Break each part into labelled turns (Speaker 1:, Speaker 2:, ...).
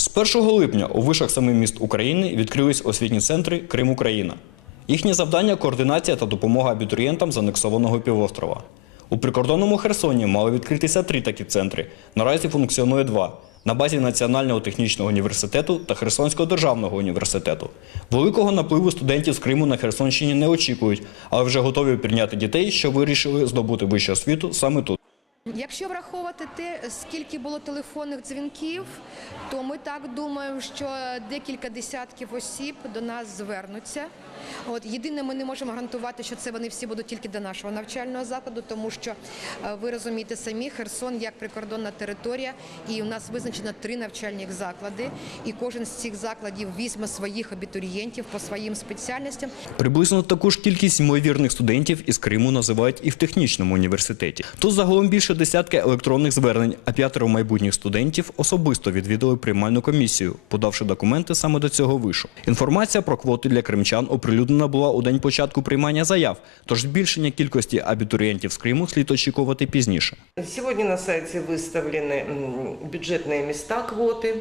Speaker 1: З 1 липня у вишах семи міст України відкрились освітні центри Крим Україна. Їхнє завдання координація та допомога абітурієнтам з анексованого півострова. У прикордонному Херсоні мали відкритися три такі центри. Наразі функціонує два на базі Національного технічного університету та Херсонського державного університету. Великого напливу студентів з Криму на Херсонщині не очікують, але вже готові прийняти дітей, що вирішили здобути вищу освіту саме тут.
Speaker 2: Якщо враховувати те, скільки було телефонних дзвінків, то ми так думаємо, що декілька десятків осіб до нас звернуться. От єдине, ми не можемо гарантувати, що це вони всі будуть тільки до нашого навчального закладу, тому що е, ви розумієте самі, Херсон як прикордонна територія, і у нас визначено три навчальні заклади, і кожен з цих закладів візьме своїх абітурієнтів по своїм спеціальностям.
Speaker 1: Приблизно таку ж кількість ймовірних студентів із Криму називають і в технічному університеті. Тут загалом більше десятки електронних звернень, а п'ятеро майбутніх студентів особисто відвідали приймальну комісію, подавши документи саме до цього вишу. Інформація про квоти для кримчан оприлюднена була у день початку приймання заяв, тож збільшення кількості абітурієнтів з Криму слід очікувати пізніше.
Speaker 3: Сегодня на сайте выставлены м, бюджетные места квоты.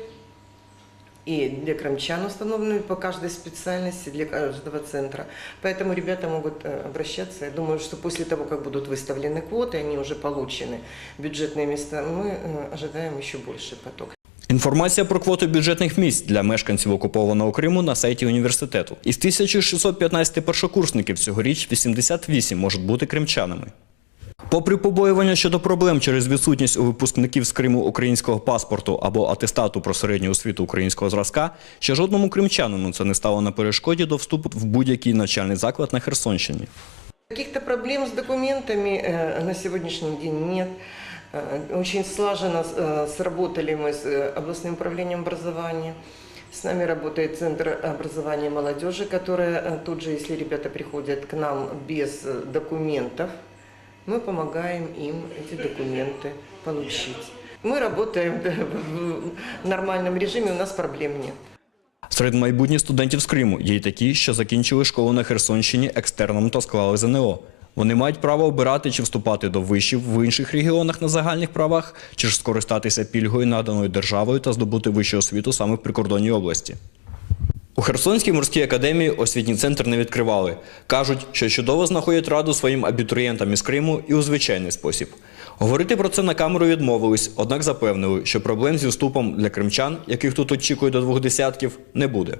Speaker 3: И для крымчан установлены по каждой специальности, для каждого центра. Поэтому ребята могут э, обращаться. Я думаю, что после того, как будут выставлены квоты, они уже получены, бюджетные места, мы э, ожидаем еще больше поток.
Speaker 1: Інформація про квоту бюджетних місць для мешканців окупованого Криму на сайті університету. Із 1615 першокурсників цьогоріч 88 можуть бути кримчанами. Попри побоювання щодо проблем через відсутність у випускників з Криму українського паспорту або атестату про середню освіту українського зразка, ще жодному кримчанину це не стало на перешкоді до вступу в будь-який навчальний заклад на Херсонщині.
Speaker 3: Каких-то проблем с документами э, на сегодняшний день нет. Э, Очень слаженно э, сработали мы с э, областным управлением образования. С нами работает Центр образования молодежи, которая э, тут же, если ребята приходят к нам без э, документов, мы помогаем им эти документы получить. Мы работаем да, в нормальном режиме, у нас проблем нет.
Speaker 1: Серед майбутніх студентів з Криму є й такі, що закінчили школу на Херсонщині екстерном та склали ЗНО. Вони мають право обирати, чи вступати до вишів в інших регіонах на загальних правах, чи ж скористатися пільгою, наданою державою та здобути вищу освіту саме в прикордонній області. У Херсонській морській академії освітній центр не відкривали. Кажуть, що чудово знаходять раду своїм абітурієнтам із Криму і у звичайний спосіб. Говорити про це на камеру відмовились, однак запевнили, що проблем зі вступом для кримчан, яких тут очікує до двох десятків, не буде.